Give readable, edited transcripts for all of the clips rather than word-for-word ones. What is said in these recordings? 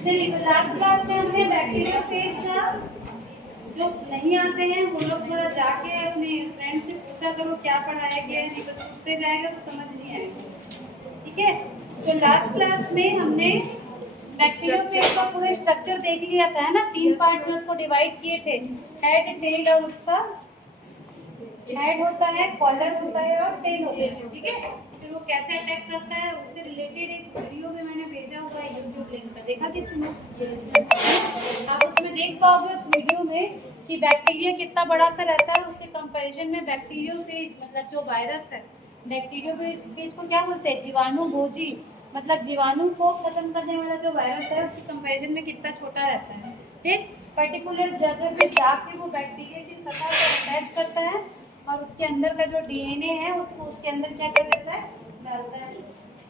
चलिए, तो last class में हमने बैक्टीरियोफेज का, जो नहीं आते हैं वो लोग थोड़ा जाके अपने फ्रेंड से पूछा करो क्या पढ़ाया गया है, नहीं तो छूटते जाएगा तो समझ नहीं आएगा। ठीक है, तो लास्ट क्लास में हमने बैक्टीरियोफेज का पूरा स्ट्रक्चर देख लिया था, है ना। 3 पार्ट में उसको डिवाइड किए थे, हेड, टेल और उसका हेड होता है, कॉलर होता है और टेल होता है। ठीक है, फिर वो कैसे अटैक करता है उससे रिलेटेड एक वीडियो में मैंने भेजा हुआ है यूट्यूब लिंक पर, देखा किसी ने? आप उसमें देख पाओगे उस वीडियो में कि बैक्टीरिया कितना बड़ा सा रहता है, उसके कंपैरिजन में बैक्टीरियोफेज मतलब जो वायरस है, बैक्टीरियोफेज को क्या बोलते हैं, जीवाणु भोजी, मतलब जीवाणु को खत्म करने वाला जो वायरस है उसके कंपैरिजन में कितना छोटा रहता है। ठीक, पर्टिकुलर जगह पे जाके वो बैक्टीरिया की सतह पर अटैच करता है और उसके अंदर का जो डीएनए है उसको उसके अंदर क्या कर देता है, डालता है।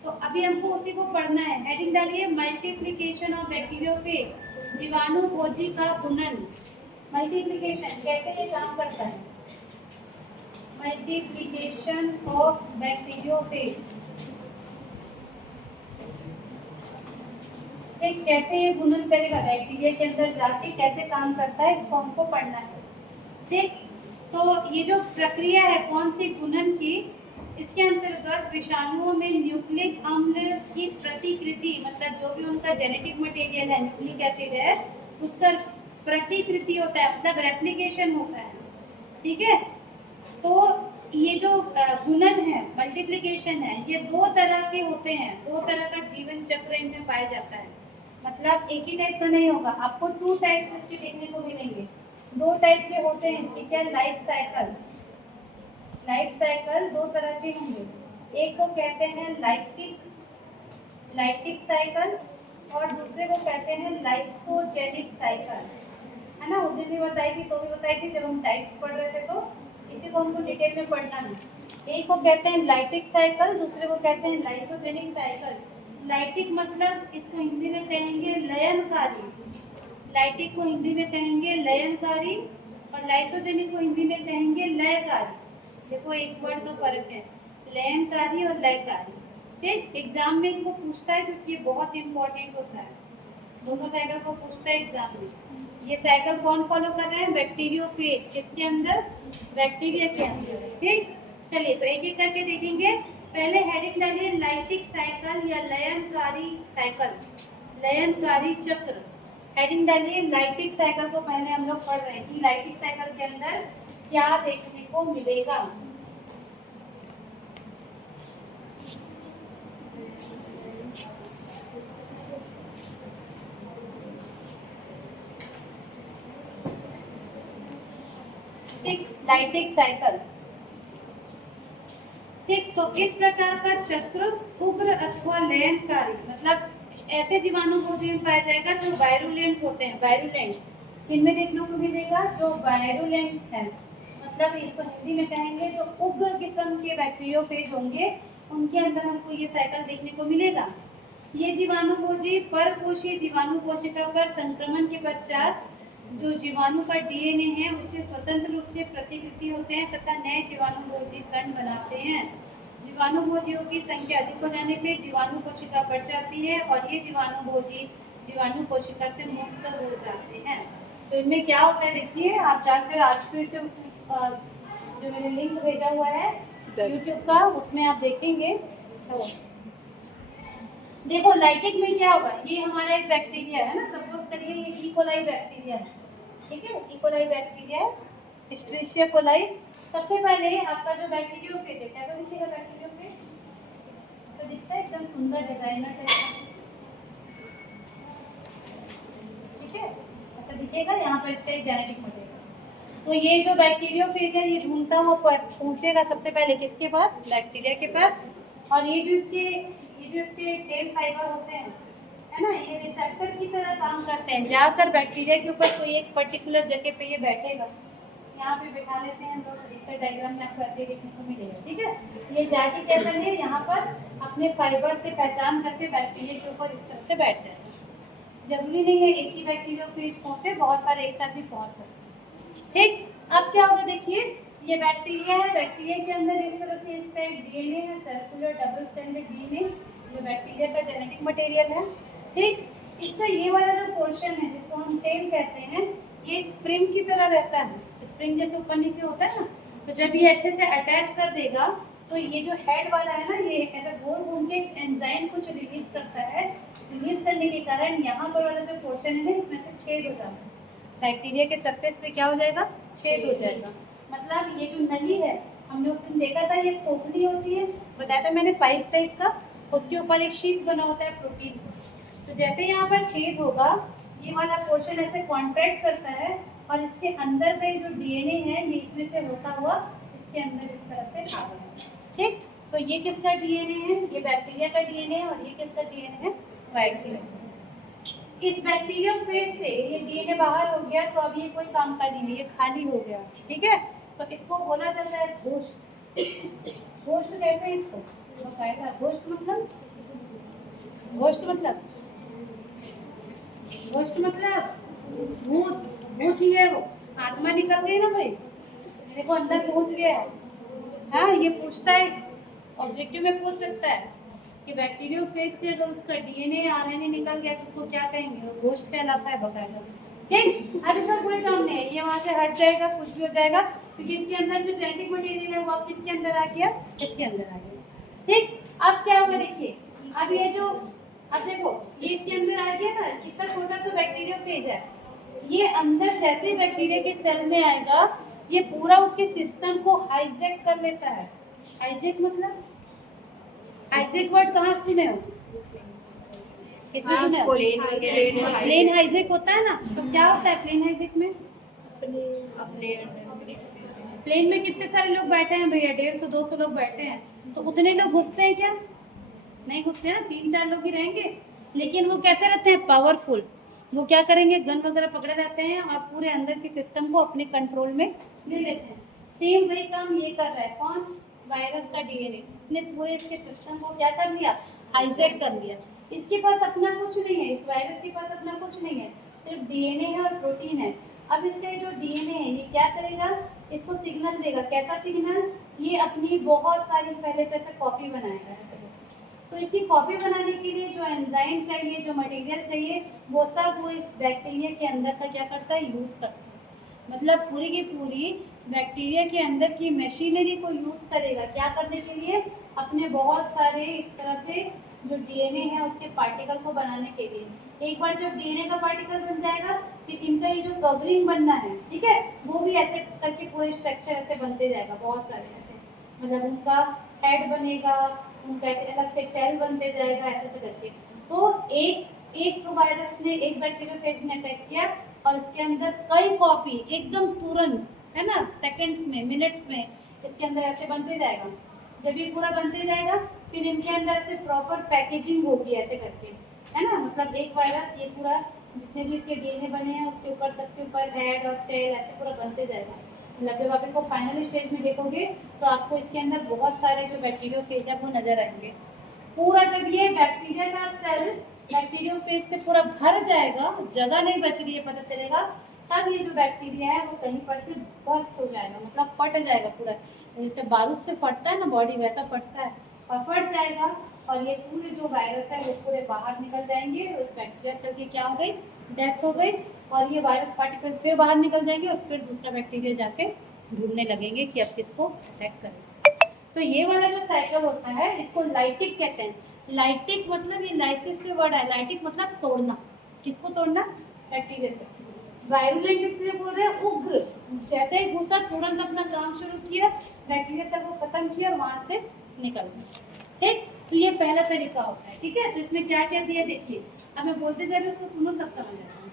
तो अभी हमको उसी को पढ़ना है। हेडिंग डालिए, मल्टीप्लिकेशन ऑफ बैक्टीरियोफेज, जीवाणु भोजी का गुणन। मल्टीप्लिकेशन कैसे ये काम करता है, मल्टीप्लिकेशन ऑफ बैक्टीरियोफेज, ठीक, कैसे ये गुणन करेगा बैक्टीरिया के अंदर जाके, कैसे काम करता है, इसको हमको पढ़ना है। ठीक, तो ये जो प्रक्रिया है कौन सी, गुणन की, इसके अंतर्गत विषाणुओं में न्यूक्लिक अम्ल की प्रतिकृति, मतलब जो भी उनका जेनेटिक मटेरियल है, न्यूक्लिक एसिड है, उसका प्रतिकृति होता है, मतलब रेप्लिकेशन होता है। ठीक है, तो ये जो गुणन है, मल्टीप्लिकेशन है, ये 2 तरह के होते हैं, 2 तरह का जीवन चक्र इनमें पाया जाता है। मतलब एक ही टाइप का नहीं होगा, आपको 2 टाइप इसके देखने को मिलेंगे। 2 टाइप के होते हैं इसके, क्या, लाइफ साइकिल। लाइफ साइकिल 2 तरह के होंगे, एक को कहते हैं लाइटिक साइकिल और दूसरे को कहते हैं लाइसोजेनिक साइकिल, है ना। उस दिन भी बताई थी, तो भी बताई थी जब हम टाइप्स पढ़ रहे थे, तो इसी को हमको डिटेल में पढ़ना है। एक को कहते हैं लाइटिक साइकिल, दूसरे को कहते हैं लाइसोजेनिक साइकिल। लाइटिक मतलब इसको हिंदी में कहेंगे लयनकारी, लाइटिक को हिंदी में कहेंगे लयनकारी और लाइसोजेनिक को हिंदी में कहेंगे लयकारी। देखो एक वर्ड का फर्क है, लयनकारी और लयकारी। ठीक, एग्जाम में इसको पूछता है क्योंकि ये बहुत इंपॉर्टेंट होता है, दोनों साइकिल को पूछता है एग्जाम में। ये साइकिल कौन फॉलो कर रहे हैं, बैक्टीरियोफेज, किसके अंदर, बैक्टीरिया के अंदर। ठीक, चलिए तो एक एक करके देखेंगे। पहले हेडिंग डालिए, लाइटिक साइकिल या लयनकारी साइकिल, लयनकारी चक्र। हेडिंग डालिए, लाइटिक साइकिल को पहले हम लोग पढ़ रहे हैं कि लाइटिक साइकिल के अंदर क्या देखने को मिलेगा। ठीक, लाइटिक साइकिल। ठीक, तो इस प्रकार का चक्र उग्र अथवा लयनकारी, मतलब ऐसे जीवाणु भोजी में पाया जाएगा जो वायरुलेंट होते हैं, वायरुलेंट इनमें देखने को मिलेगा, जो वायरुलेंट है, मतलब इसको हिंदी में कहेंगे जो उग्र किस्म के बैक्टीरियोफेज होंगे, उनके अंदर हमको ये साइकिल देखने को मिलेगा। ये जीवाणु भोजी परकोशीय जीवाणु कोशिका पर संक्रमण के पश्चात जो जीवाणु का डीएनए है उससे स्वतंत्र रूप से प्रतिकृति होते हैं तथा नए जीवाणु भोजी कण बनाते हैं। जीवाणु भोजियों की संख्या अधिक हो जाने पे जीवाणु कोशिका बढ़ जाती है और ये जीवाणु भोजी जीवाणु कोशिका से मुक्त हो जाते हैं। तो इनमें क्या होता है देखिए, आप जाकर आज फिर से जो मैंने लिंक भेजा हुआ है यूट्यूब का, उसमें आप देखेंगे। तो देखो लाइटिक में क्या होगा, ये हमारा एक बैक्टीरिया है ना, सपोज करिए ये इकोलाई बैक्टीरिया है। ठीक है, इकोलाई बैक्टीरिया, एस्चेरिशिया कोलाई। सबसे पहले आपका जो बैक्टीरियोफेज है, कैसा दिखेगा बैक्टीरियोफेज, तो दिखता है एकदम सुंदर डिजाइनर टाइप का। ठीक है, ऐसा दिखेगा, यहाँ पर इसका एक जेनेटिक मटेरियल। तो ये जो बैक्टीरियोफेज है ये ढूंढता हुआ पहुंचेगा सबसे पहले किसके पास, बैक्टीरिया के पास। और ये जो इसके टेल फाइबर होते हैं, है ना, ये रिसेप्टर की तरह काम करते हैं, जाकर बैक्टीरिया के ऊपर कोई एक पर्टिकुलर जगह पे ये बैठेगा। यहाँ पे बैठा लेते हैं हम लोग, इसका डायग्राम में आपको ऐसे देखने को मिलेगा। ठीक है, ये जाके क्या करेंगे, यहाँ पर अपने फाइबर से पहचान करके बैक्टीरिया के ऊपर इस तरह से बैठ जाएगा। जरूरी नहीं है एक ही बैक्टीरियोफेज पहुंचे, बहुत सारे एक साथ भी पहुंच सकते। ठीक, अब क्या होगा देखिए, ये बैक्टीरिया है, बैक्टीरिया के अंदर इस तरह से इसका एक डीएनए है, सर्कुलर डबल स्ट्रैंडेड डीएनए, जो बैक्टीरिया का जेनेटिक मटेरियल है। ठीक, इसका ये वाला जो पोर्शन है जिसको हम टेल कहते हैं, ये स्प्रिंग की तरह रहता है, स्प्रिंग जैसे ऊपर नीचे होता है ना, तो जब ये अच्छे से अटैच कर देगा तो ये जो हेड वाला है ना, ये ऐसा घूम घूम के एंजाइम कुछ रिलीज करता है। रिलीज करने के कारण यहाँ पर वाला जो पोर्शन है ना, इसमें से छेद हो जाता है। बैक्टीरिया के सरफेस पे क्या हो जाएगा, छेद हो जाएगा। मतलब ये जो नली है, हमने उस दिन देखा था, ये खोखली होती है, बताया था मैंने, पाइप टाइप का, उसके ऊपर एक शीट बना होता है प्रोटीन। तो जैसे यहाँ पर छेद होगा, ये वाला पोर्शन ऐसे कॉन्ट्रैक्ट करता है और इसके अंदर का जो डीएनए है, ये इसमें से होता हुआ इसके अंदर इस तरह से आ गया। ठीक, तो ये किसका डीएनए है, ये बैक्टीरिया का डीएनए है, और ये किसका डीएनए है, बैक्टीरिया। इस बैक्टीरिया फेज से ये डीएनए बाहर हो गया, तो अब ये कोई काम का नहीं है, ये खाली हो गया। ठीक है, तो इसको बोला जाता है घोस्ट। घोस्ट कहते हैं इसको, घोस्ट मतलब, घोस्ट मतलब, घोस्ट मतलब भूत, भूत ही है वो, आत्मा निकल गई ना भाई, मेरे को अंदर पहुंच गया है। हाँ, ये पूछता है, ऑब्जेक्टिव में पूछ सकता है कि बैक्टीरिया फेज से अगर उसका डीएनए आरएनए निकल गया तो उसको क्या कहेंगे, वो घोस्ट कहलाता है बकायदा। ठीक, अब इसका कोई काम नहीं है, ये वहाँ से हट जाएगा, कुछ भी हो जाएगा, क्योंकि इसके अंदर जो जेनेटिक मटेरियल है वो अब किसके अंदर आ गया, इसके अंदर आ गया। ठीक, अब क्या होगा देखिए, अब ये जो, अब देखो ये इसके अंदर आ गया ना, कितना छोटा सा बैक्टीरिया फेज है, ये अंदर जैसे ही बैक्टीरिया के सेल में आएगा, ये पूरा उसके सिस्टम को हाईजैक कर लेता है। हाईजैक मतलब, हाईजैक वर्ड कहाँ सुने हो, किसमें सुने हो, प्लेन हाईजैक होता है ना, तो क्या होता है प्लेन हाईजैक में, प्लेन में कितने सारे लोग बैठे हैं भैया, 150-200 लोग बैठे हैं, तो उतने लोग घुसते हैं क्या, नहीं घुसते ना, 3-4 लोग ही रहेंगे। लेकिन वो कैसे रहते हैं, पावरफुल, वो क्या करेंगे, गन वगैरह पकड़े रहते हैं और पूरे अंदर के सिस्टम को अपने कंट्रोल में ले लेते हैं। सेम वही काम ये कर रहा है, कौन, वायरस का डीएनए, इसने पूरे इसके सिस्टम को क्या कर लिया, हाईजैक कर लिया। इसके पास अपना कुछ नहीं है, इस वायरस के पास अपना कुछ नहीं है, सिर्फ डीएनए है और प्रोटीन है। अब इसका जो डीएनए है, ये क्या करेगा, इसको सिग्नल देगा, कैसा सिग्नल, ये अपनी बहुत सारी पहले तो ऐसे कॉपी बनाएगा ऐसे, तो इसकी कॉपी बनाने के लिए जो एंजाइम चाहिए, जो मटेरियल चाहिए, वो सब वो इस बैक्टीरिया के अंदर का क्या करता है, यूज़ करता है। मतलब पूरी की पूरी बैक्टीरिया के अंदर की मशीनरी को यूज़ करेगा, क्या करने के लिए, अपने बहुत सारे इस तरह से जो डीएनए है उसके पार्टिकल को बनाने के लिए। एक बार जब डीएनए का पार्टिकल बन जाएगा, फिर इनका ये जो कवरिंग बनना है, ठीक है, वो भी ऐसे करके पूरे स्ट्रक्चर ऐसे बनते जाएगा, बहुत सारे ऐसे, मतलब उनका हेड बनेगा, उनका ऐसे अलग से टेल बनते जाएगा, ऐसे ऐसे करके। तो एक वायरस ने, एक बैक्टीरिया फेज ने अटैक किया और इसके अंदर कई कॉपी एकदम तुरंत, है ना, सेकंड्स में, मिनट्स में इसके अंदर ऐसे बनते जाएगा। जब ये पूरा बनते जाएगा, फिर इनके अंदर ऐसे प्रॉपर पैकेजिंग होगी ऐसे करके, है ना, मतलब एक वायरस ये पूरा जितने भी इसके डीएनए बने हैं उसके ऊपर, सबके ऊपर हेड और टेल ऐसे पूरा बनते जाएगा। मतलब जब आप इसको फाइनल स्टेज में देखोगे तो आपको इसके अंदर बहुत सारे जो बैक्टीरिया फेज है वो नजर आएंगे। पूरा जब ये बैक्टीरिया का सेल बैक्टीरिया फेज से पूरा भर जाएगा, जगह नहीं बच रही है पता चलेगा, तब ये जो बैक्टीरिया है वो कहीं पर से बस्ट हो जाएगा, मतलब फट जाएगा पूरा, जैसे बारूद से फटता है ना बॉडी, वैसा फटता है और फट जाएगा, और ये पूरे जो वायरस है वो पूरे बाहर निकल जाएंगे। उस बैक्टीरिया सेल की क्या हो गई, डेथ हो गई, और ये वायरस पार्टिकल फिर बाहर निकल जाएंगे और फिर दूसरा बैक्टीरिया जाके ढूंढने लगेंगे कि अब किसको अटैक करें। तो ये वाला जो साइकिल होता है इसको लाइटिक कहते हैं। लाइटिक मतलब ये लाइसिस से वर्ड है, लाइटिक मतलब तोड़ना, किसको तोड़ना, बैक्टीरिया से। वायरुलेंट इसलिए बोल रहे हैं, उग्र, जैसे ही घुसा तुरंत अपना काम शुरू किया, बैक्टीरिया सेल को खत्म किया, वहां से निकल गया। ठीक, तो ये पहला तरीका होता है। ठीक है, तो इसमें क्या क्या दिया देखिए, अब मैं बोलते जा रही हूँ, उसको सुनो, सब समझ आएगा।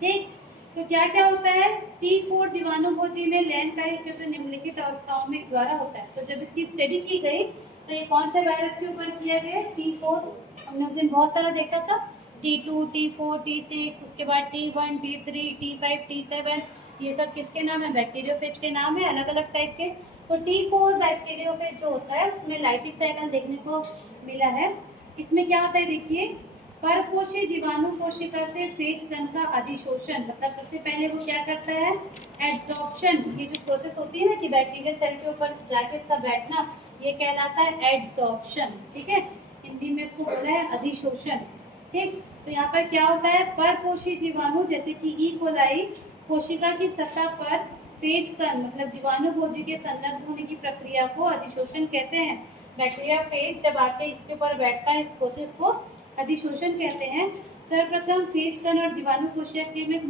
ठीक, तो क्या क्या होता है, T4 जीवाणुभोजी में लयनकारी चित्र निम्नलिखित अवस्थाओं में द्वारा होता है। तो जब इसकी स्टडी की गई तो ये कौन से वायरस के ऊपर किया गया, T4, हमने उस दिन बहुत सारा देखा था, T2, T4, T6, उसके बाद T1, T3, T5, T7, ये सब किसके नाम है, बैक्टीरियोफेज के नाम है, अलग अलग टाइप के। तो T4 बैक्टीरियोफेज जो होता है उसमें लाइटिक साइकिल देखने को मिला है। इसमें क्या होता है देखिए, परपोषी जीवाणु कोशिका से फेज कण का अधिशोषण, मतलब सबसे पहले वो क्या करता है, एड्सॉर्प्शन, ये जो प्रोसेस होती है ना कि बैक्टीरिया सेल के ऊपर जाके इसका बैठना, ये कहलाता है एड्सॉर्प्शन। ठीक है, हिंदी में इसको बोला है अधिशोषण। ठीक, तो यहाँ पर क्या होता है, परपोषी जीवाणु जैसे कि ई कोलाई कोशिका की सतह पर फेज कण मतलब जीवाणु भोजी के संलग्न होने की प्रक्रिया को अधिशोषण कहते हैं। बैक्टीरिया फेज जब आके इसके ऊपर बैठता है, इस प्रोसेस को अधिशोषण कहते हैं। सर्वप्रथम फेज कण और जीवाणु कोशिका के में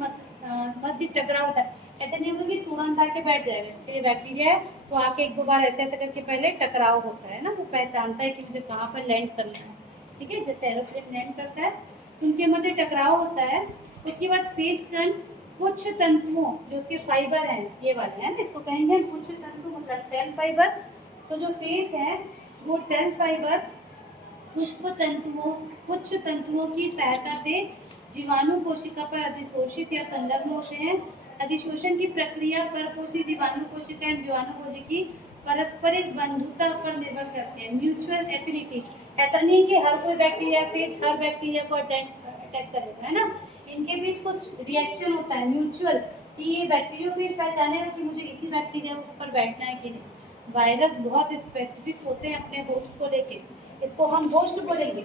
मध्य टकराव होता है। ऐसा नहीं होगा कि तुरंत आके बैठ जाएगा, इसलिए बैक्टीरिया है तो आके एक दो बार ऐसे ऐसे करके पहले टकराव होता है ना, वो पहचानता है कि मुझे कहाँ पर लैंड करना है। ठीक है, जैसे एरोप्लेन लैंड करता है तो उनके मध्य टकराव होता है। उसके बाद फेज कण कुछ तंतुओं जो उसके फाइबर हैं, ये वाले हैं ना, इसको कहेंगे कुछ तंतु मतलब टेल फाइबर। तो जो फेज है वो टेल फाइबर पुष्प तंतुओं कुछ तंतुओं की सहायता से जीवाणु कोशिका पर अधिशोषित या संलग्न होते हैं। अधिशोषण की प्रक्रिया परपोषी जीवाणु कोशिका एवं जीवाणु कोशिका की पारस्परिक बंधुता पर निर्भर करते हैं, म्यूचुअल एफिनिटी। ऐसा नहीं कि हर कोई बैक्टीरिया फेज हर बैक्टीरिया को अटैक करेगा, है ना, इनके बीच कुछ रिएक्शन होता है म्यूचुअल, कि ये बैक्टीरियोफेज पहचानेगा कि मुझे इसी बैक्टीरिया के ऊपर बैठना है कि नहीं। वायरस बहुत स्पेसिफिक होते हैं अपने होस्ट को लेके, इसको हम होस्ट बोलेंगे,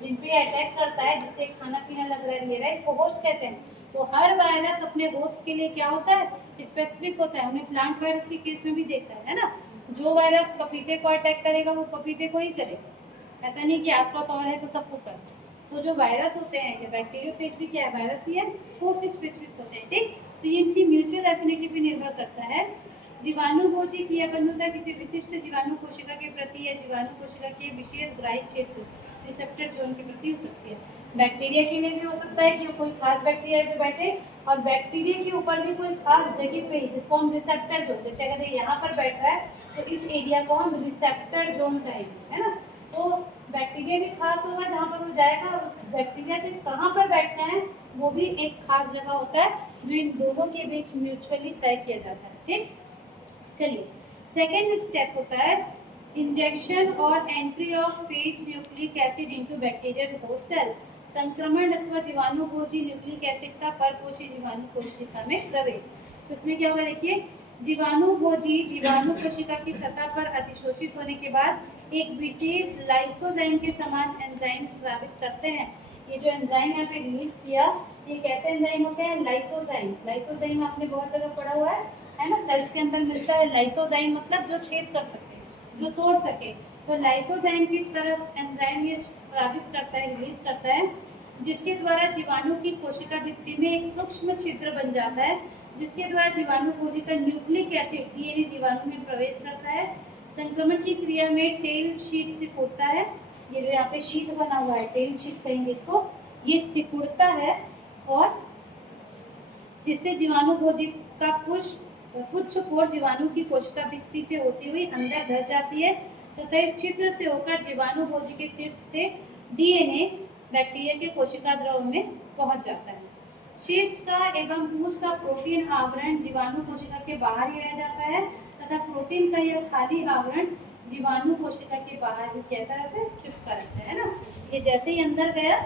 जिन पे अटैक करता है जिससे खाना पीना लग रहा है ले रहा है, इसको होस्ट कहते हैं। तो हर वायरस अपने होस्ट के लिए क्या होता है, स्पेसिफिक होता है। हमने प्लांट वायरस के केस में भी देखा है ना, जो वायरस पपीते को अटैक करेगा वो पपीते को ही करेगा, ऐसा नहीं कि आसपास और है तो सबको कर। तो जो वायरस होते हैं, या बैक्टीरियोफेज भी क्या है, वायरस ही है, होस्ट स्पेसिफिक होते हैं। ठीक, तो ये इनकी म्यूचुअल एफिनिटी पे निर्भर करता है। जीवाणु भोजी क्रियाबंधुता किसी विशिष्ट जीवाणु कोशिका के प्रति या जीवाणु कोशिका के विशेष ग्राही क्षेत्र रिसेप्टर जोन के प्रति हो सकती है। बैक्टीरिया के लिए भी हो सकता है कि कोई खास बैक्टीरिया पे बैठे, और बैक्टीरिया के ऊपर भी कोई खास जगह पे जिसको हम रिसेप्टर जोन, जैसे अगर ये यहाँ पर बैठ रहा है तो इस एरिया को हम रिसेप्टर जोन कहेंगे, है ना। तो बैक्टीरिया भी खास होगा जहाँ पर वो जाएगा, और उस बैक्टीरिया के कहाँ पर बैठना है वो भी एक खास जगह होता है जो इन दोनों के बीच म्यूचुअली तय किया जाता है। ठीक, चलिए सेकेंड स्टेप होता है इंजेक्शन और entry of phage nucleic acid into bacterial host cell. संक्रमण अथवा जीवाणु भोजी न्यूक्लिक एसिड का परपोषी जीवाणु कोशिका में प्रवेश। तो इसमें क्या होगा, देखिए, जीवाणु भोजी जीवाणु कोशिका की सतह पर अधिशोषित होने के बाद एक विशेष लाइसोजाइम के समान एंजाइम स्रावित करते हैं। ये जो एंजाइम यहाँ पे रिलीज किया, ये कैसे एंजाइम होते हैं, लाइसोजाइम। लाइसोजाइम आपने बहुत जगह पढ़ा हुआ है ना, सेल्स के अंदर मिलता है। लाइसोजाइम मतलब जो छेद कर सके, जो तोड़ सके। तो लाइसोजाइम की तरफ एंजाइम ये स्रावित करता है, रिलीज करता है, जिसके द्वारा जीवाणु की कोशिका भित्ति में एक सूक्ष्म छिद्र बन जाता है, जिसके द्वारा जीवाणु कोशिका न्यूक्लिक एसिड डीएनए जीवाणु में प्रवेश करता है। संक्रमण की क्रिया में टेल शीट सिकुड़ता है, ये जो यहाँ पे शीट बना हुआ है टेल शीट कहेंगे इसको, ये सिकुड़ता है, और जिससे जीवाणु भोजी का कुछ कोर जीवाणु की कोशिका भित्ति से होती हुई अंदर धस जाती है, तथा इस छिद्र से होकर जीवाणु भोजी के शीर्ष से डीएनए बैक्टीरिया के कोशिका द्रव में पहुंच जाता है। शीर्ष का एवं पूंछ का प्रोटीन आवरण जीवाणु कोशिका के बाहर ही रह जाता है, तथा प्रोटीन का यह खाली आवरण जीवाणु कोशिका के बाहर ही कैसा रहता है, चिपका रहता है ना। ये जैसे ही अंदर गया,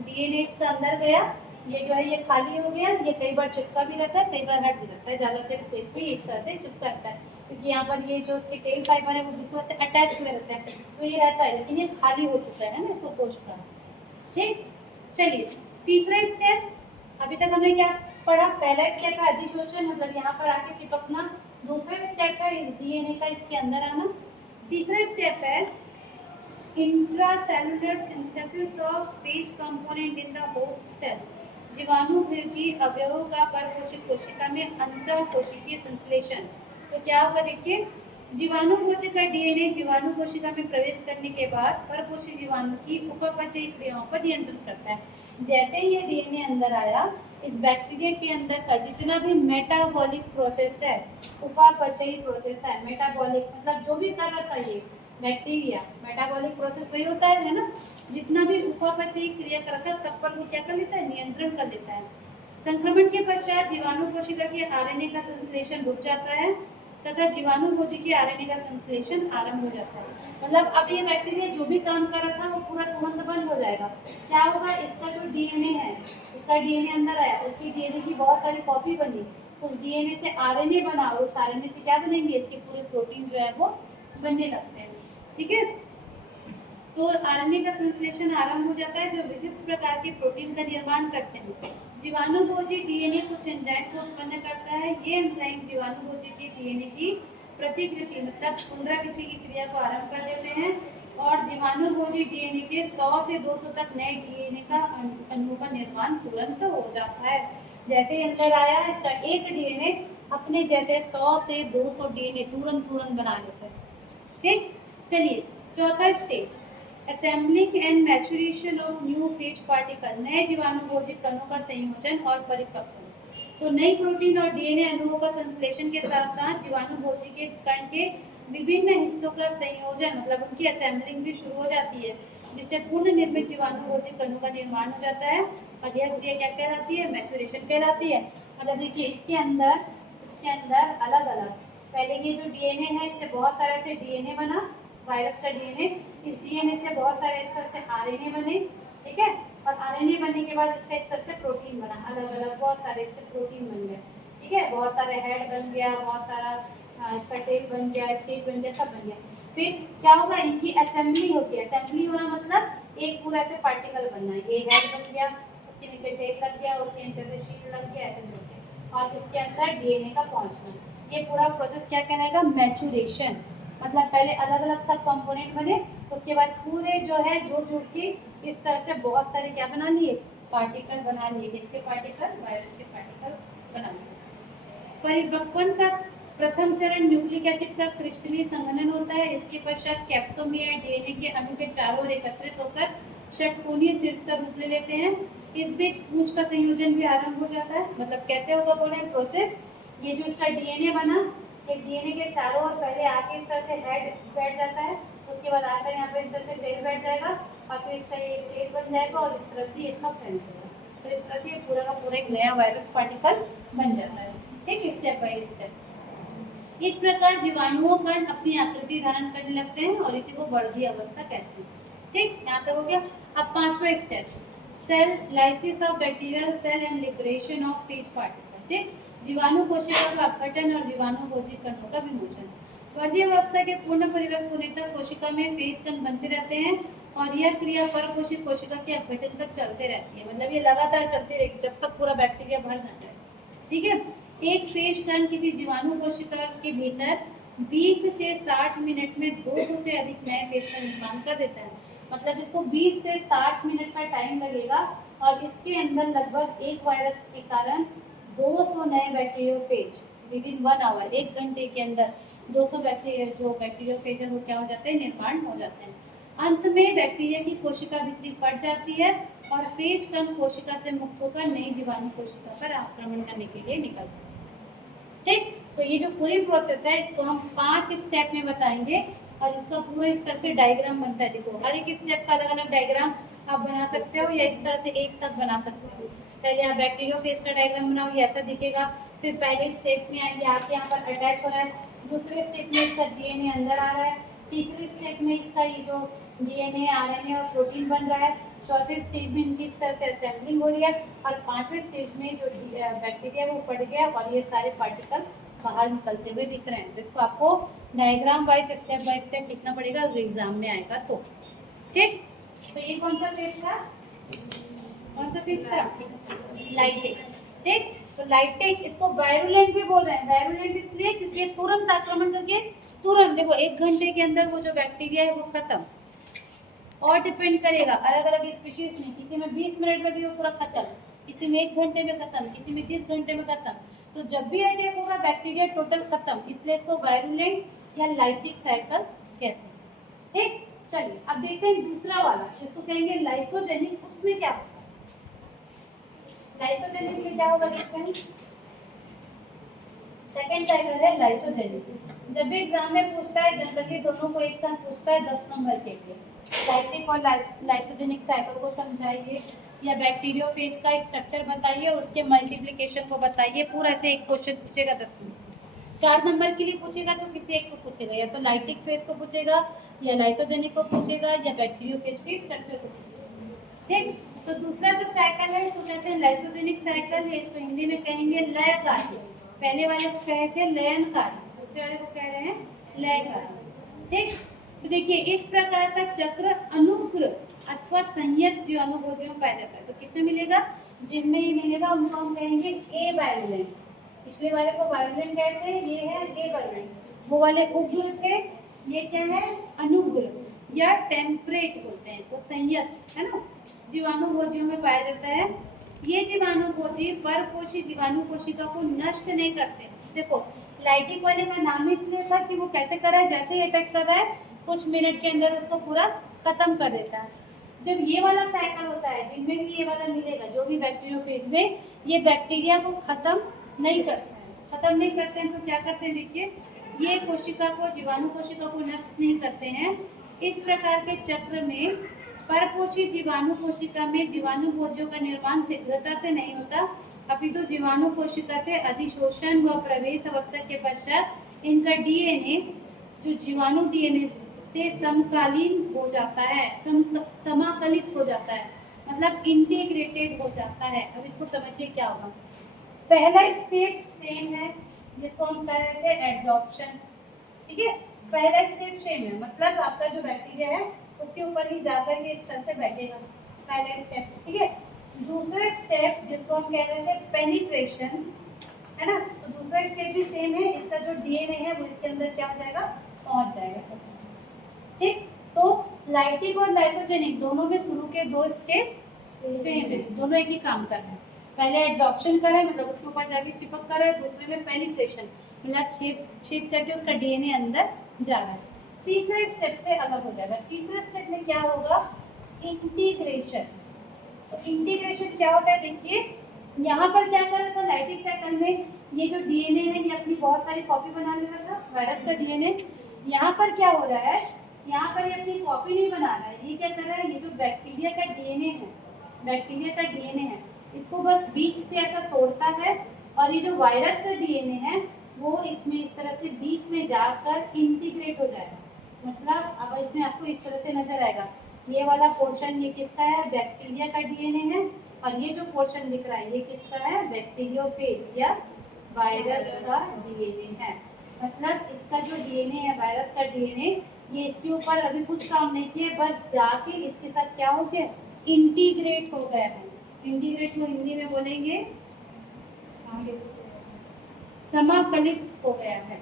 डीएनए इसका अंदर गया, ये जो है ये खाली हो गया, ये कई बार चिपका भी रहता है, कई बार हट भी रहता है, ज्यादातर केस पे इस तरह से चिपका रहता है, क्योंकि यहाँ पर ये जो उसके टेल फाइबर है वो बिल्कुल से अटैच हुए रहता है, तो ये रहता है, लेकिन ये खाली हो चुका है ना इसको कोशिका। ठीक, चलिए तीसरा स्टेप, अभी तक हमने क्या पढ़ा, पहला स्टेप है अधिशोषण मतलब यहाँ पर आके चिपकना, दूसरा स्टेप है इस डीएनए का इसके अंदर आना, तीसरा स्टेप है intracellular synthesis of phage component in the host cell. जीवाणु भोजी अवयवों का परपोषी कोशिका में अंतः कोशिकीय संश्लेषण। तो क्या होगा, देखिए, जीवाणु भोजी का डीएनए जीवाणु कोशिका में प्रवेश करने के बाद परपोषी जीवाणु की उपपचयी क्रियाओं पर नियंत्रण करता है। जैसे ही ये डीएनए अंदर आया, इस बैक्टीरिया के अंदर का जितना भी मेटाबॉलिक प्रोसेस है, उपपचयी प्रोसेस है, मेटाबॉलिक मतलब जो भी कर रहा था ये बैक्टीरिया, मेटाबॉलिक प्रोसेस वही होता है ना, जितना भी उपपचयी क्रिया करता है सब पर वो क्या कर लेता है, नियंत्रण कर लेता है। संक्रमण के पश्चात जीवाणु कोशिका के आरएनए का संश्लेषण रुक जाता है, तथा जीवाणु भोजी के आरएनए का संश्लेषण आरंभ हो जाता है। मतलब अब ये बैक्टीरिया जो भी काम कर रहा था वो पूरा तुरंत बंद हो जाएगा। क्या होगा, इसका जो डीएनए है, इसका डीएनए अंदर आया, उसकी डीएनए की बहुत सारी कॉपी बनी, उस डीएनए से आरएनए बना, और उस आरएनए से क्या बनेंगे, इसके पूरे प्रोटीन जो है वो बनने लगते हैं। ठीक है, तो आरएनए का संश्लेषण आरंभ हो जाता है जो विशिष्ट प्रकार के प्रोटीन का निर्माण करते हैं। जीवाणुभोजी डीएनए कुछ एंजाइम को उत्पन्न करता है। ये एंजाइम जीवाणुभोजी के डीएनए की प्रतिकृति मतलब पुनरावृत्ति की क्रिया को आरंभ कर देते हैं और जीवाणुभोजी डीएनए के 100 से 200 तक नए डीएनए का अणु का निर्माण तुरंत हो जाता है। जैसे ही अंदर आया इसका एक डीएनए अपने जैसे 100 से 200 डीएनए तुरंत बना लेता है। ठीक, चलिए चौथा stage assembling and maturation of new phase particle, नए जीवाणुभोजी कणों का संयोजन और परिपक्वन। तो नई प्रोटीन और डीएनए अणुओं का संश्लेषण के साथ साथ जीवाणुभोजी के कण के विभिन्न हिस्सों का संयोजन मतलब उनकी असेंबलिंग भी शुरू हो जाती है जिससे पूर्ण निर्मित जीवाणुभोजी कणों का निर्माण हो जाता है और यह क्रिया क्या कहलाती है? मैच्योरेशन कहलाती है। मतलब देखिए इसके अंदर अलग अलग पहले ये जो डीएनए है इससे बहुत सारे ऐसे डीएनए बना, वायरस का डीएनए, इस डीएनए से बहुत सारे इस तरह से आरएनए बने, ठीक है, और आरएनए बनने के बाद इसका इस तरह से प्रोटीन बना, अलग अलग बहुत सारे इससे प्रोटीन बन गए, ठीक है, बहुत सारे हेड बन गया, बहुत सारा इसका टेल बन गया, स्टेज बन गया, सब बन गया। फिर क्या होगा? इनकी असेंबली होती है। असेंबली होना मतलब एक पूरा ऐसे पार्टिकल बनना है। ये हेड बन गया, उसके नीचे टेल लग गया, उसके नीचे से शीट लग गया, ऐसे लग गया और इसके अंदर डीएनए का पहुंचना। ये पूरा प्रोसेस क्या कहलाएगा? मैच्योरेशन। मतलब पहले अलग अलग सब कंपोनेंट बने, उसके बाद पूरे जो है जोड़ के इस तरह से बहुत सारे क्या बना लिए? पार्टिकल बना लिए। किसके पार्टिकल? वायरस के पार्टिकल बना लिए। परिपक्वन का प्रथम चरण न्यूक्लिक एसिड का क्रिस्टलीय संघनन होता है। इसके पश्चात कैप्सोमियर डीएनए के अणु के चारों ओर एकत्रित होकर षटकोणीय शीर्ष का रूप ले लेते हैं। इस बीच पूंछ का संयोजन भी आरंभ हो जाता है। मतलब कैसे होगा पूरा प्रोसेस? ये जो इसका डीएनए बना, ये डीएनए के चारों ओर पहले आके इस तरह से हेड बैठ जाता है, उसके बाद आकर यहाँ पे इस तरह से टेल बैठ जाएगा और फिर इसका ये स्टेज बन जाएगा और इस तरह से इसका फ्रेंड होगा। तो इस तरह से पूरा का पूरा एक नया वायरस पार्टिकल बन जाता है। ठीक, स्टेप बाय स्टेप। इस प्रकार जीवाणुओं कण अपनी आकृति धारण करने लगते हैं और इसी को बढ़ती अवस्था कहते हैं। ठीक, यहाँ तक हो गया। अब पांचवा step, cell lysis of bacterial cell and liberation of phage particle. ठीक, जीवाणु कोशिका का अपघटन और जीवाणुभोजी कणों का विमोचन। वर्धी अवस्था के पूर्ण परिपक्व होने तक कोशिका में फेज कण बनते रहते हैं और यह क्रिया परकोशिक कोशिका के अपघटन तक चलते रहती है। मतलब ये लगातार चलती रहेगी जब तक पूरा बैक्टीरिया भर ना जाए। ठीक है, एक फेज कण किसी जीवाणु कोशिका के भीतर 20 से 60 मिनट में 200 से अधिक नए फेज का निर्माण कर देता है। मतलब इसको 20 से 60 मिनट का टाइम लगेगा और इसके अंदर लगभग एक वायरस के कारण 200 नए बैक्टीरियोफेज विद इन 1 आवर, 1 घंटे के अंदर 200 बैक्टीरियोफेज है वो क्या हो जाते हैं? निर्माण हो जाते हैं। अंत में बैक्टीरिया की कोशिका भित्ति फट जाती है और फेज कण कोशिका से मुक्त होकर नई जीवाणु कोशिका पर आक्रमण करने के लिए निकलते हैं। ठीक, तो ये जो पूरी प्रोसेस है इसको हम 5 स्टेप में बताएंगे और इसका पूरा इस तरह से डायग्राम बनता है। देखो हर एक स्टेप का अलग अलग डायग्राम आप बना सकते हो या इस तरह से एक साथ बना सकते हो। पहले आप बैक्टीरियोफेज का डायग्राम बनाओ, ये ऐसा दिखेगा। फिर पहले स्टेप में आएंगे आपके यहाँ पर अटैच हो रहा है, दूसरे स्टेप में इसका डीएनए अंदर आ रहा है, तीसरे स्टेप में इसका ये जो डीएनए आरएनए और प्रोटीन बन रहा है, चौथे स्टेज में इनकी इस तरह से असेंबलिंग हो रही है और पांचवें स्टेज में जो बैक्टीरिया वो फट गया और ये सारे पार्टिकल बाहर निकलते हुए दिख रहे हैं। तो इसको आपको diagram wise step by step लिखना पड़ेगा और एग्जाम में आएगा तो। ठीक, तो ये कौन सा फेज था? कौन सा फेज था? लाइटिंग। ठीक, तो लाइटिंग इसको वायरुलेंट भी बोल रहे हैं। वायरुलेंट इसलिए क्योंकि तुरंत आक्रमण करके तुरंत, देखो 1 घंटे के अंदर वो जो बैक्टीरिया है वो खत्म। और डिपेंड करेगा अलग अलग स्पीशीज में, किसी में 20 मिनट में भी वो पूरा खत्म, किसी में 1 घंटे में खत्म, किसी में 30 घंटे में खत्म। तो जब भी अटैक होगा बैक्टीरिया टोटल खत्म, इसलिए इसको वायरुलेंट या लाइटिक साइकिल कहते हैं। ठीक, चलिए अब देखते हैं दूसरा वाला जिसको कहेंगे लाइसोजेनिक। उसमें क्या होता है? लाइसोजेनिक में क्या होगा देखते हैं। सेकेंड साइकिल है लाइसोजेनिक। जब भी एग्जाम में पूछता है जनरली दोनों को एक साथ पूछता है 10 नंबर के लिए। लाइटिक और लाइसोजेनिक साइकिल को समझाइए या बैक्टीरियोफेज का स्ट्रक्चर बताइए और उसके मल्टीप्लिकेशन को बताइए। पूरा ऐसे एक क्वेश्चन पूछेगा 10 मिनट। 4 नंबर के लिए पूछेगा तो किसी एक को पूछेगा, या तो लाइटिक फेज को पूछेगा या लाइसोजेनिक को पूछेगा या बैक्टीरियोफेज के स्ट्रक्चर को पूछेगा। ठीक, तो दूसरा जो साइकिल है इसको कहते हैं लाइसोजेनिक साइकिल है। इसको हिंदी में कहेंगे लयकारी। पहले वाले को कहे थे लयनकारी, दूसरे वाले को कह रहे हैं लयकारी। ठीक, तो देखिए इस प्रकार का चक्र अनुग्र अथवा संयत जीवाणुभोजियों में पाया जाता है। तो किसमें मिलेगा? जिनमें ये मिलेगा उनको हम कहेंगे ए वायरुलेंट। पिछले वाले को वायरुलेंट कहते हैं, ये है ए वायरुलेंट। वो वाले उग्र थे, ये क्या है? अनुग्र या टेम्परेट बोलते हैं इसको, संयत, है ना, जीवाणुभोजियों में पाया जाता है। ये जीवाणुभोजी परपोषी जीवाणु कोशिका को नष्ट नहीं करते। देखो लाइटिक वाले का नाम इसलिए था कि वो कैसे कर रहा है, जैसे ही अटैक कर रहा है कुछ मिनट के अंदर उसको पूरा खत्म कर देता है। जब ये वाला साइकिल होता है, जिनमें भी ये वाला मिलेगा, जो भी बैक्टीरियोफेज में, ये बैक्टीरिया को खत्म नहीं करते हैं। खत्म नहीं करते हैं तो क्या करते हैं? देखिए ये कोशिका को, जीवाणु कोशिका को नष्ट नहीं करते हैं। इस प्रकार के चक्र में परपोषी जीवाणु कोशिका में जीवाणुभोजियों का निर्माण शीघ्रता से नहीं होता, अपितु जीवाणु कोशिका से अधिशोषण व प्रवेश अवस्था के पश्चात इनका डीएनए जो जीवाणु डीएनए से समकालीन हो जाता है, समाकलित हो जाता है, मतलब इंटीग्रेटेड हो जाता है। अब इसको समझिए क्या होगा। पहला स्टेप सेम है, जिसको हम कह रहे थे एडजॉर्प्शन, ठीक है। पहला स्टेप सेम है, मतलब आपका जो बैक्टीरिया है उसके ऊपर ही जाकर के इस तरह से बैठेगा, पहला स्टेप, ठीक है। दूसरा स्टेप जिसको हम कह रहे थे पेनिट्रेशन, है ना, तो दूसरा स्टेप भी सेम है। इसका जो डीएनए है वो इसके अंदर क्या हो जाएगा? पहुंच जाएगा, ठीक। तो लाइटिक और लाइसोजेनिक दोनों में शुरू के दो स्टेप सेम है, दोनों एक ही काम कर रहे हैं। पहले एडॉप्शन कर रहा है, मतलब उसके ऊपर जाके चिपक कर रहा है। दूसरे में पेनिट्रेशन, मतलब छेद करके उसका डीएनए अंदर जा रहा है। तीसरे स्टेप से अलग हो जाएगा। तीसरे स्टेप में क्या होगा? इंटीग्रेशन। तो इंटीग्रेशन क्या होता है? देखिए यहाँ पर क्या कर रहा था लाइटिक साइकिल में, ये जो डीएनए है ये अपनी बहुत सारी कॉपी बना ले रहा था, वायरस का डीएनए। यहाँ पर क्या हो रहा है? यहाँ पर ये अपनी कॉपी नहीं बना रहा है, ये क्या कर रहा है? ये जो बैक्टीरिया का डीएनए है, बैक्टीरिया का डीएनए है, इसको बस बीच से ऐसा तोड़ता है, और ये जो वायरस का डीएनए है वो इसमें इस तरह से बीच में जाकर इंटीग्रेट हो जाएगा। मतलब अब इसमें आपको इस तरह से नजर आएगा, ये वाला पोर्शन ये किसका है? बैक्टीरिया का डीएनए है, और ये जो पोर्शन दिख रहा है ये किसका है? बैक्टीरियोफेज या वायरस का डीएनए है। मतलब इसका जो डीएनए है, वायरस का डीएनए, ये इसके ऊपर अभी कुछ काम नहीं किए, बस जाके इसके साथ क्या हो गया? इंटीग्रेट हो गया है। इंटीग्रेट को हिंदी में बोलेंगे समाकलित हो गया है।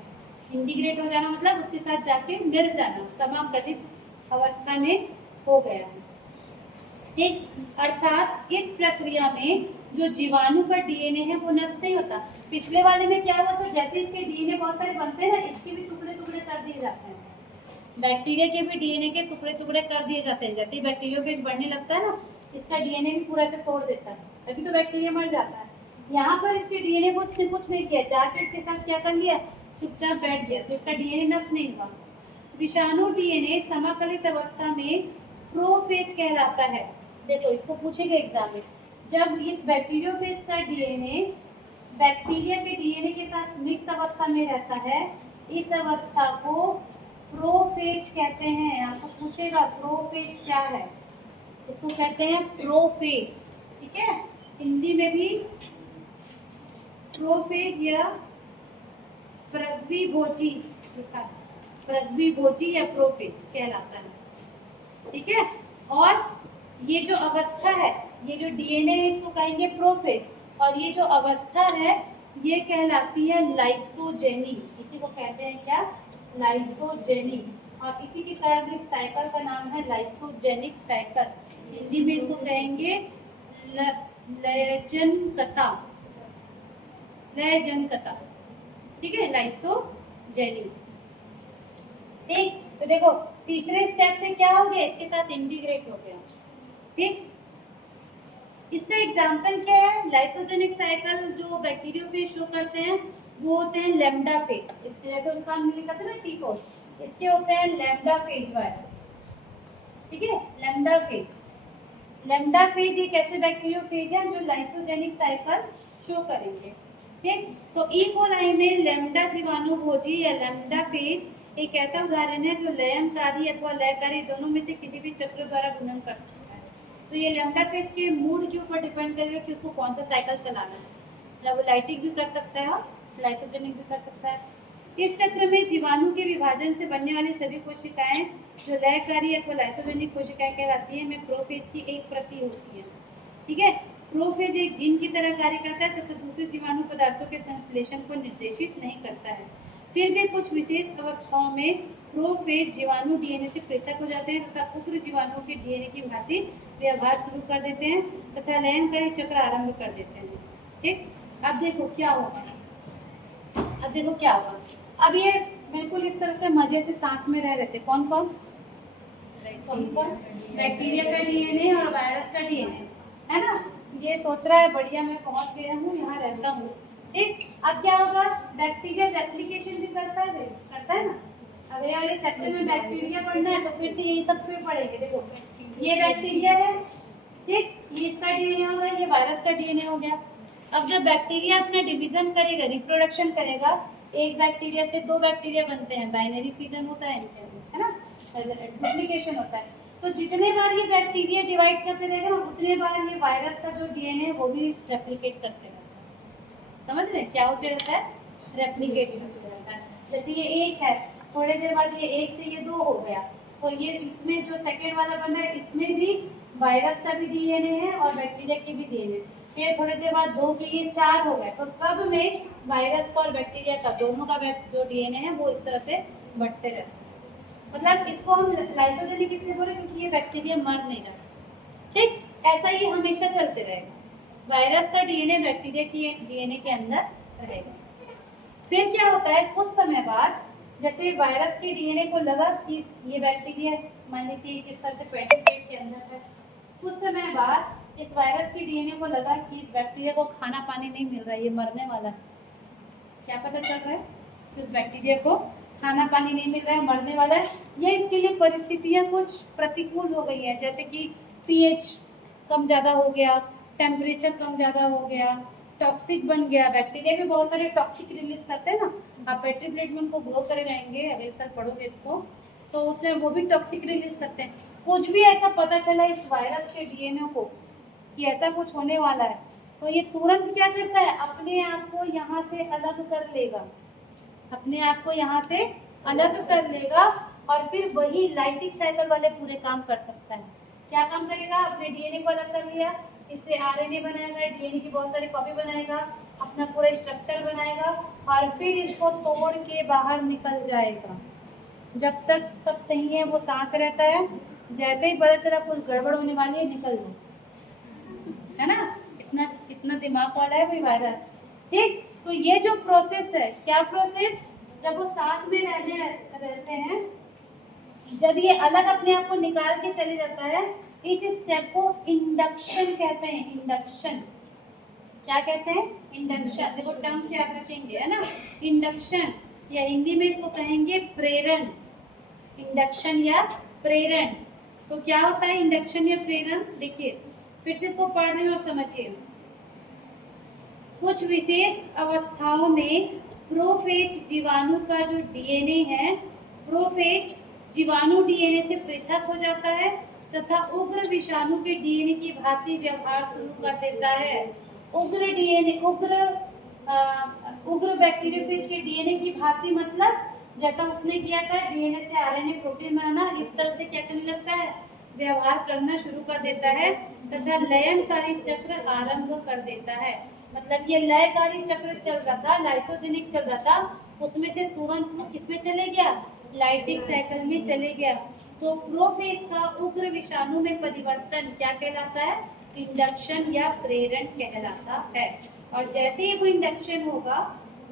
इंटीग्रेट हो जाना मतलब उसके साथ जाके मिल जाना, समाकलित अवस्था में हो गया है, ठीक। अर्थात इस प्रक्रिया में जो जीवाणु का डीएनए है वो नष्ट नहीं होता। पिछले वाले में क्या हुआ था? जैसे इसके डीएनए बहुत सारे बनते हैं ना, इसके भी टुकड़े टुकड़े कर दिए जाते हैं। बैक्टीरिया के भी डीएनए के टुकड़े टुकड़े कर दिए जाते हैं। जैसे ही बैक्टीरियोफेज बढ़ने लगता है ना, इसका डीएनए भी पूरा से तोड़ देता है, तभी तो बैक्टीरिया मर जाता है। यहाँ पर इसके डीएनए को इसने कुछ नहीं किया, जाके इसके साथ क्या कर लिया? चुपचाप बैठ गया, तो इसका डीएनए नष्ट नहीं हुआ। विषाणु डीएनए समाकलित अवस्था में प्रोफेज कहलाता है। देखो इसको पूछेगा एग्जाम में, जब इस बैक्टीरियोफेज का डीएनए बैक्टीरिया के डीएनए के साथ मिक्स अवस्था में रहता है, इस अवस्था को प्रोफेज कहते हैं। आपको पूछेगा प्रोफेज क्या है? इसको कहते हैं प्रोफेज, ठीक है। हिंदी में भी प्रोफेज या प्रग्विभोजी लिखा है, प्रग्विभोजी या प्रोफेज कहलाता है, ठीक है। और ये जो अवस्था है, ये जो डीएनए है, इसको कहेंगे प्रोफेज, और ये जो अवस्था है ये कहलाती है लाइसोजेनी। इसी को कहते हैं क्या? लाइसोजेनी। और इसी के कारण इस साइकिल का नाम है लाइसोजेनिक साइकिल। हिंदी में इसको कहेंगे लयजनकता, लयजनकता, ठीक है, लाइसोजेनी, ठीक। तो देखो तीसरे स्टेप से क्या हो गया? इसके साथ इंटीग्रेट हो गया, ठीक। इसका एग्जाम्पल क्या है? लाइसोजेनिक साइकिल जो बैक्टीरियोफेज शो करते हैं वो होते हैं लैम्डा फेज। जैसे उसका हम लिखा था ना टी4, इसके होते हैं लैम्डा फेज वायरस, ठीक है। लैम्डा फेज, लैम्डा फेज एक ऐसे बैक्टीरियोफेज है जो लाइसोजेनिक साइकिल शो करेंगे, ठीक। तो ई कोलाई में लैम्डा जीवाणुभोजी या लैम्डा फेज एक ऐसा उदाहरण है जो लयनकारी अथवा लयकारी दोनों में से किसी भी चक्र द्वारा गुणन कर सकता है। तो ये लैम्डा फेज के मूड के ऊपर डिपेंड करेगा कि उसको कौन सा साइकिल चलाना है। वो लाइटिक भी कर सकता है और लाइसोजेनिक भी कर सकता है, इस चक्र में जीवाणु के विभाजन से बनने वाली सभी कोशिकाएं जो लयकारी अथवा लाइसोजेनिक कोशिकाएं कहलाती हैं, में प्रोफेज की एक प्रति होती है। ठीक है, प्रोफेज एक जीन की तरह कार्य करता है तथा दूसरे जीवाणु पदार्थों के संश्लेषण को निर्देशित नहीं करता है। फिर भी कुछ विशेष अवस्थाओं में प्रोफेज जीवाणु डीएनए से पृथक हो जाते हैं तथा उग्र जीवाणुओं के डीएनए की भांति व्यवहार शुरू कर देते हैं तथा लयनकारी चक्र आरंभ कर देते हैं। ठीक, अब देखो क्या होगा, अब देखो क्या होगा। अब ये बिल्कुल इस तरह से मजे से साथ में रह रहे थे। कौन कौन? बैक्टीरिया का डीएनए और वायरस का डीएनए, है ना। ये सोच रहा है बढ़िया मैं पहुंच गया हूँ, यहाँ रहता हूँ। ठीक, अब क्या होगा, बैक्टीरिया रेप्लिकेशन भी करता है ना। अब ये वाले चैप्टर में बैक्टीरिया पढ़ना है तो फिर से यही सब फिर पढ़ेंगे। देखो ये बैक्टीरिया है, ठीक, ये इसका डीएनए हो गया, ये वायरस का डीएनए हो गया। अब जब बैक्टीरिया अपना डिवीजन करेगा, रिप्रोडक्शन करेगा, एक बैक्टीरिया से दो बैक्टीरिया बनते हैं, बाइनरी फिजन होता है इनके अंदर, है ना, डुप्लीकेशन होता है। तो जितने बार ये बैक्टीरिया डिवाइड करते रहेगा ना, उतने बार ये वायरस का जो डीएनए है वो भी रेप्लिकेट करते रहता है। समझ रहे क्या होते रहता है? रेप्लिकेट होते रहता है। जैसे ये एक है, थोड़ी देर बाद ये एक से ये दो हो गया, तो ये इसमें जो सेकेंड वाला बना है इसमें भी वायरस का भी डीएनए है और बैक्टीरिया की भी डीएनए। फिर थोड़ी देर बाद दो के ये चार हो गए, तो सब में वायरस का और बैक्टीरिया का दोनों का जो डीएनए है वो इस तरह से बढ़ते रहते हैं। मतलब इसको हम लाइसोजेनिक इसलिए बोले क्योंकि ये बैक्टीरिया मर नहीं रहा। ठीक, ऐसा ही हमेशा चलते रहेगा, वायरस का डीएनए बैक्टीरिया की डीएनए के अंदर रहेगा। फिर क्या होता है, कुछ समय बाद जैसे वायरस के डीएनए को लगा कि ये बैक्टीरिया मान लीजिए किस तरह से पेंटिप्लेट के अंदर है, कुछ समय बाद इस वायरस के डीएनए को लगा कि इस बैक्टीरिया को खाना पानी नहीं मिल रहा है, ये मरने वाला है। क्या पता चल रहा है कि उस बैक्टीरिया को खाना पानी नहीं मिल रहा है, मरने वाला है, या इसके लिए परिस्थितियाँ कुछ प्रतिकूल हो गई हैं, जैसे कि पीएच कम ज़्यादा हो गया, टेम्परेचर कम ज़्यादा हो गया, टॉक्सिक बन गया। बैक्टीरिया भी बहुत सारे टॉक्सिक रिलीज करते हैं ना, आप पेट्रीप्लेट में उनको ग्रो करे रहेंगे, अगले साल पढ़ोगे इसको, तो उसमें वो भी टॉक्सिक रिलीज करते हैं। कुछ भी ऐसा पता चला इस वायरस के डीएनए को कि ऐसा कुछ होने वाला है, तो ये तुरंत क्या करता है, अपने आप को यहाँ से अलग कर लेगा, अपने आप को यहाँ से अलग कर लेगा और फिर वही लाइटिक साइकिल वाले पूरे काम कर सकता है। क्या काम करेगा, अपने डीएनए को अलग कर लिया, इससे आरएनए बनाएगा, डीएनए की बहुत सारी कॉपी बनाएगा, अपना पूरा स्ट्रक्चर बनाएगा और फिर इसको तोड़ के बाहर निकल जाएगा। जब तक सब सही है वो साथ रहता है, जैसे ही पता चला कुछ गड़बड़ होने वाली है निकल लो, है ना। इतना दिमाग वाला है भाई वायरस। ठीक, तो ये जो प्रोसेस है, क्या प्रोसेस, जब वो साथ में रहते हैं, जब ये अलग अपने आप को निकाल के चले जाता है, इस स्टेप को इंडक्शन कहते हैं। इंडक्शन क्या कहते हैं, इंडक्शन। देखो टर्म से याद रखेंगे, है ना, इंडक्शन, या हिंदी में इसको कहेंगे प्रेरण, इंडक्शन या प्रेरण। तो क्या होता है इंडक्शन या प्रेरण, देखिए फिर से इसको पढ़ रही हूँ और समझिए। कुछ विशेष अवस्थाओं में प्रोफेज जीवाणु का जो डीएनए है, प्रोफेज जीवाणु डीएनए से पृथक हो जाता है तथा उग्र विषाणु के डीएनए की भांति व्यवहार शुरू कर देता है। उग्र डीएनए, उग्र बैक्टीरियोफेज के डीएनए की भांति मतलब जैसा उसने किया था डीएनए से आरएनए प्रोटीन बनाना, इस तरह से क्या करने लगता है, व्यवहार करना शुरू कर देता है तथा लयनकारी चक्र आरंभ कर देता है। मतलब ये लयकारी चक्र चल रहा था, लाइसोजेनिक चल रहा था, उसमें से तुरंत वो किसमें चले गया, लाइटिक साइकिल में चले गया। तो प्रोफेज का उग्र विषाणु में परिवर्तन क्या कहलाता है, इंडक्शन या प्रेरण कहलाता है। और जैसे ही वो इंडक्शन होगा,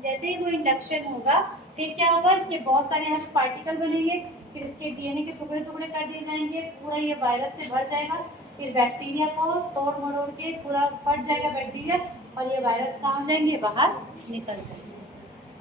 जैसे ही वो इंडक्शन होगा, फिर क्या होगा, इसके बहुत सारे यहाँ पार्टिकल बनेंगे, फिर इसके डीएनए के टुकड़े टुकड़े कर दिए जाएंगे, पूरा ये वायरस से भर जाएगा, फिर बैक्टीरिया को तोड़ मरोड़ के पूरा फट जाएगा बैक्टीरिया और ये वायरस कहाँ हो जाएंगे, बाहर निकल जाएंगे।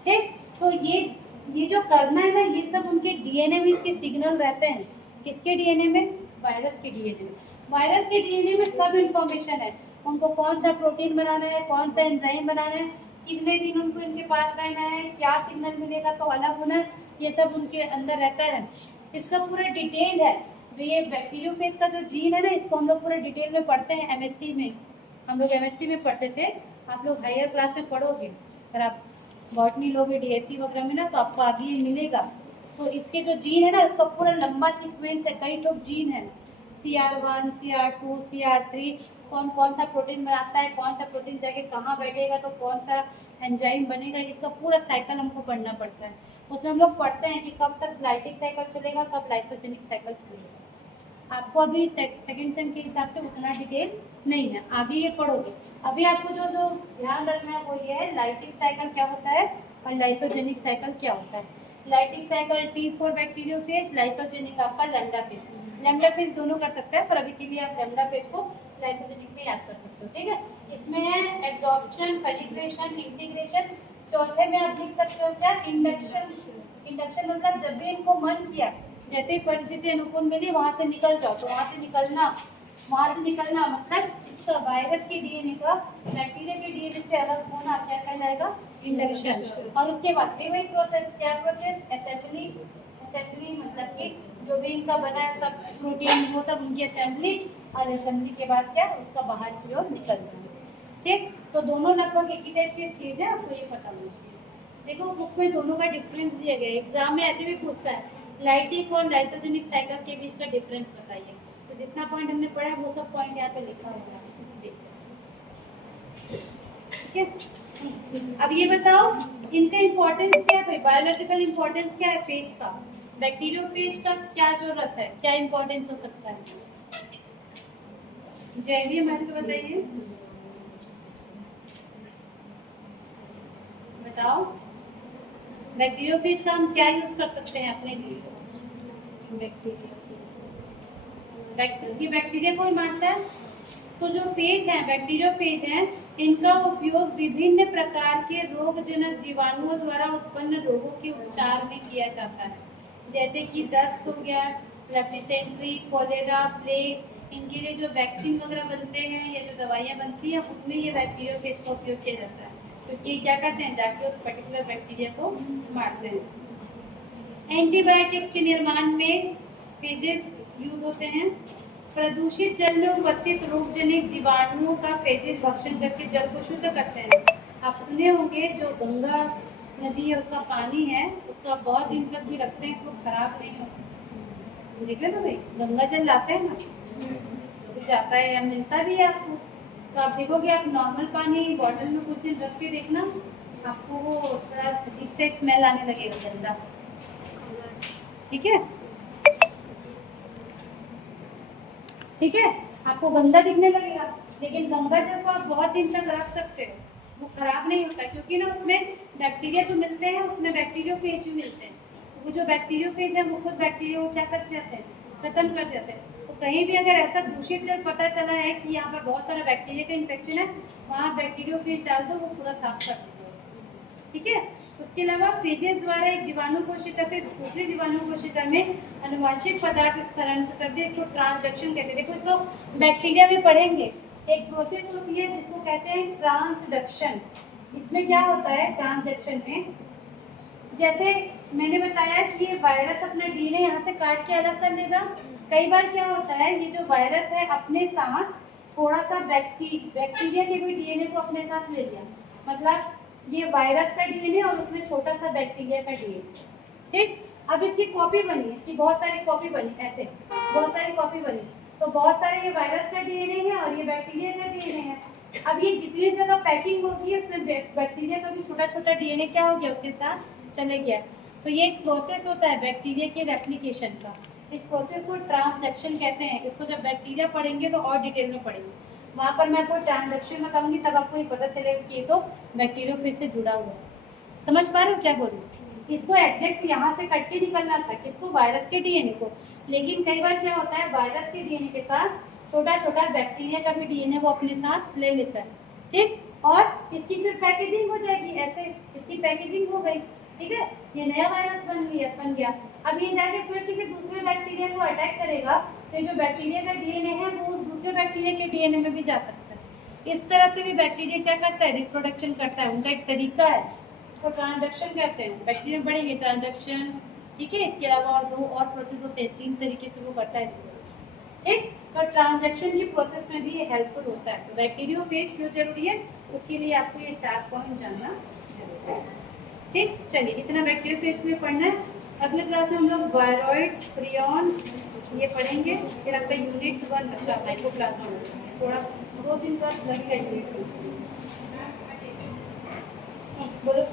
ठीक, तो ये जो करना है ना, ये सब उनके डीएनए में इसके सिग्नल रहते हैं। किसके डीएनए में, वायरस के डीएनए में। वायरस के डीएनए में सब इंफॉर्मेशन है, उनको कौन सा प्रोटीन बनाना है, कौन सा एंजाइम बनाना है, कितने दिन उनको इनके पास रहना है, क्या सिग्नल मिलेगा तो अलग होना है, ये सब उनके अंदर रहता है। इसका पूरा डिटेल है। जो ये बैक्टीरियोफेज का जो जीन है ना, इसको हम लोग पूरे डिटेल में पढ़ते हैं एमएससी में। हम लोग एमएससी में पढ़ते थे, आप लोग हायर क्लास में पढ़ोगे। अगर आप बॉटनी लोगे डीएससी वगैरह में ना, तो आपको आगे ये मिलेगा। तो इसके जो जीन है ना, इसका पूरा लंबा सीक्वेंस है, कई ठोक जीन है, CR1, CR2, CR3, कौन कौन सा प्रोटीन बनाता है, कौन सा प्रोटीन जाके कहाँ बैठेगा, तो कौन सा एंजाइम बनेगा, इसका पूरा साइकिल हमको पढ़ना पड़ता है। उसमें हम लोग पढ़ते हैं कि कब तक ग्लाइटिक साइकिल चलेगा, कब लाइसोजेनिक साइकिल चलेगा। आपको अभी सेकंड सेम के हिसाब से उतना डिटेल नहीं है, आगे ये पढ़ोगे। अभी आपको जो जो ध्यान रखना है वो ये है, लाइटिक साइकिल क्या होता है और लाइसोजेनिक साइकिल क्या होता है। Lytic cycle T4 bacteriophage, lysogenic आपका लैम्डा फेज। लैम्डा फेज दोनों कर सकते हैं, पर अभी के लिए आप लैम्डा फेज को लाइसोजेनिक में याद कर सकते हो, ठीक है। इसमें है एडजॉर्प्शन, पेनिट्रेशन, इंटीग्रेशन। चौथे में आप लिख सकते हो क्या, इंडक्शन। इंडक्शन मतलब जब भी इनको मन किया, जैसे परिस्थिति अनुकूल मिली वहां से निकल जाओ, तो वहां से निकलना मतलब इसका वायरस के डीएनए का बैक्टीरिया के डीएनए से अलग होना क्या कहलाएगा, इंडक्शन। और उसके बाद फिर वही प्रोसेस, क्या प्रोसेस, असेंबली। असेंबली मतलब कि जो भी इनका बना है सब प्रोटीन वो सब उनकी असेंबली, और असेंबली के बाद क्या, उसका बाहर की ओर निकलना। ठीक, तो दोनों लगभग एक ही टाइप की चीज है, आपको ये पता होना चाहिए। देखो बुक में दोनों का डिफरेंस दिया गया है, एग्जाम में ऐसे भी पूछता है लाइटिक और लाइसोजेनिक साइकिल के बीच का डिफरेंस बताइए। तो जितना पॉइंट हमने पढ़ा है वो सब पॉइंट यहाँ पे लिखा होगा, ठीक है। अब ये बताओ इनका इंपॉर्टेंस क्या है, बायोलॉजिकल इंपॉर्टेंस क्या है फेज का, बैक्टीरियोफेज का क्या जरूरत है, क्या इंपॉर्टेंस हो सकता है, जैवीय महत्व बताइए, बताओ। बैक्टीरियोफेज का हम क्या यूज कर सकते हैं अपने लिए, बैक्टीरिया को ही मारता है। तो जो फेज है, बैक्टीरियोफेज है, इनका उपयोग विभिन्न प्रकार के रोगजनक जीवाणुओं द्वारा उत्पन्न रोगों के उपचार में किया जाता है, जैसे कि दस्त हो गया, डिसेंट्री, कोलेरा, प्लेग। इनके लिए जो वैक्सीन वगैरह बनते हैं या जो दवाइयाँ बनती हैं उनमें ये बैक्टीरियोफेज का उपयोग किया जाता है, क्योंकि ये क्या करते हैं, जाके उस पर्टिकुलर बैक्टीरिया को मारते हैं। एंटीबायोटिक्स के निर्माण में फेजेस यूज होते हैं। प्रदूषित जल में उपस्थित रोगजनक जीवाणुओं का फेजेस भक्षण करके जल को शुद्ध करते हैं। आप सुने होंगे जो गंगा नदी है उसका पानी है, उसका बहुत दिन तक भी रखते हैं तो खराब नहीं होता। देखे ना भाई, गंगा जल लाते हैं ना, तो जाता है या मिलता भी है आपको, तो आप देखोगे आप नॉर्मल पानी बॉटल में कुछ दिन रख के देखना, आपको वो थोड़ा अजीब से स्मेल आने लगेगा गंदा, ठीक है, ठीक है, आपको गंदा दिखने लगेगा। लेकिन गंगा जल को आप बहुत दिन तक रख सकते हो, वो खराब नहीं होता, क्योंकि ना उसमें बैक्टीरिया तो मिलते हैं, उसमें बैक्टीरियोफेज भी मिलते हैं। वो जो बैक्टीरियोफेज है वो खुद बैक्टीरिया को क्या कर जाते हैं, खत्म कर जाते हैं। तो कहीं भी अगर ऐसा दूषित जल पता चला है कि यहाँ पर बहुत सारा बैक्टीरिया का इन्फेक्शन है, वहाँ बैक्टीरियोफेज डाल दो, वो पूरा साफ कर दो, ठीक है। उसके अलावा फेजेस द्वारा एक जीवाणु कोशिका से दूसरी जीवाणु कोशिका में अनुवांशिक पदार्थ स्थानांतरित करते हैं, इसको ट्रांसडक्शन कहते हैं। देखो इसको बैक्टीरिया में पढ़ेंगे, एक प्रोसेस होती है जिसको कहते हैं ट्रांसडक्शन। इसमें क्या होता है ट्रांसडक्शन में, जैसे मैंने बताया कि ये वायरस अपना डीएनए यहाँ से काट के अलग कर देगा। कई बार क्या होता है, ये जो वायरस है अपने साथ थोड़ा सा बैक्टीरिया के भी डीएनए को अपने साथ ले लिया, मतलब ये वायरस का डीएनए और उसमें छोटा सा बैक्टीरिया का डीएनए, ठीक। अब इसकी कॉपी बनी, इसकी बहुत सारी कॉपी बनी, ऐसे बहुत सारी कॉपी बनी, तो बहुत सारे ये वायरस का डीएनए है और ये बैक्टीरिया का डीएनए है। अब ये जितनी जगह पैकिंग होगी है उसमें बैक्टीरिया का भी छोटा छोटा डीएनए क्या हो गया, उसके साथ चले गया। तो ये एक प्रोसेस होता है बैक्टीरिया के रेप्लिकेशन का, इस प्रोसेस को ट्रांसडक्शन कहते हैं। इसको जब बैक्टीरिया पढ़ेंगे तो और डिटेल में पढ़ेंगे, वहाँ पर मैं आपको ट्रांसडक्शन बताऊंगी, तब आपको ये पता चलेगा कि ये तो बैक्टीरियोफेज से जुड़ा हुआ है। समझ पा रहे हो क्या बोल रही हूँ? इसको एग्जैक्ट यहाँ से कट के निकलना था, किसको, वायरस के डीएनए को। लेकिन कई बार क्या होता है, वायरस के डीएनए के साथ छोटा छोटा बैक्टीरिया का भी डीएनए वो अपने साथ ले लेता है, ठीक। और इसकी फिर पैकेजिंग हो जाएगी, ऐसे इसकी पैकेजिंग हो गई, ठीक है, ये नया वायरस बन गया। अब ये जाके फिर किसी दूसरे बैक्टीरिया को अटैक करेगा, तो जो बैक्टीरिया का डीएनए है वो दूसरे बैक्टीरिया के डीएनए में भी जा सकता है। इस तरह से भी बैक्टीरिया क्या करता है, रिप्रोडक्शन करता है, उनका एक तरीका है, उसको ट्रांसडक्शन कहते हैं। बैक्टीरिया बढ़ेंगे ट्रांसडक्शन, ठीक है। इसके अलावा और दो और प्रोसेस होते हैं, 3 तरीके से वो करता है रिप्रोडक्शन, ठीक। तो ट्रांसडक्शन की प्रोसेस में भी ये हेल्पफुल होता है। तो बैक्टीरियोफेज क्यों जरूरी है, उसके लिए आपको ये 4 पॉइंट जानना जरूरी है। ठीक, चलिए इतना बैक्टीरिया फेज में पढ़ना है। अगले क्लास में हम लोग वायरॉइड्स, प्रियॉन्स ये पढ़ेंगे। फिर आपका यूनिट 1 अच्छा माइक्रोप्लाज्मा थोड़ा 2-3 क्लास लगेगा यूनिट 1। बोलो।